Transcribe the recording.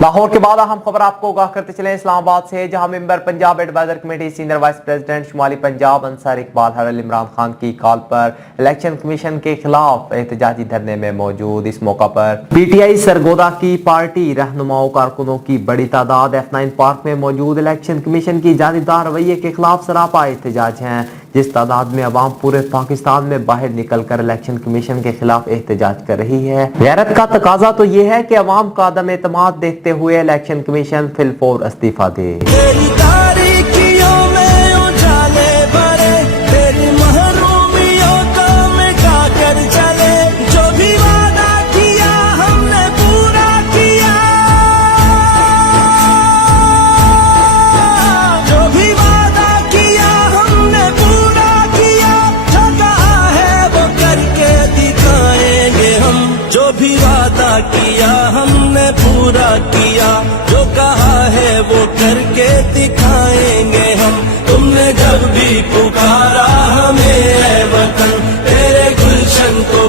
लाहौर के बाद अहम खबर आपको आगाह करते चले इस्लामाबाद से, जहां member Punjab advisor committee senior vice president शुमाली पंजाब अंसार इकबाल हरल इमरान खान की कॉल पर इलेक्शन कमीशन के खिलाफ एहतजाजी धरने में मौजूद। इस मौका पर पीटीआई सरगोदा की पार्टी रहनुमाओं कारकुनों की बड़ी तादाद F9 पार्क में मौजूद इलेक्शन कमीशन की जानिबदार रवैये के खिलाफ सरापा एहतजाज हैं। जिस तादाद में अवाम पूरे पाकिस्तान में बाहर निकल कर इलेक्शन कमीशन के खिलाफ एहतजाज कर रही है। गैरत का तकाजा तो ये है कि अवाम का अदम एतमाद देखते हुए इलेक्शन कमीशन फिलफौर इस्तीफा दे। जो भी वादा किया हमने पूरा किया, जो कहा है वो करके दिखाएंगे हम। तुमने जब भी पुकारा हमें ऐ वतन, तेरे गुलशन को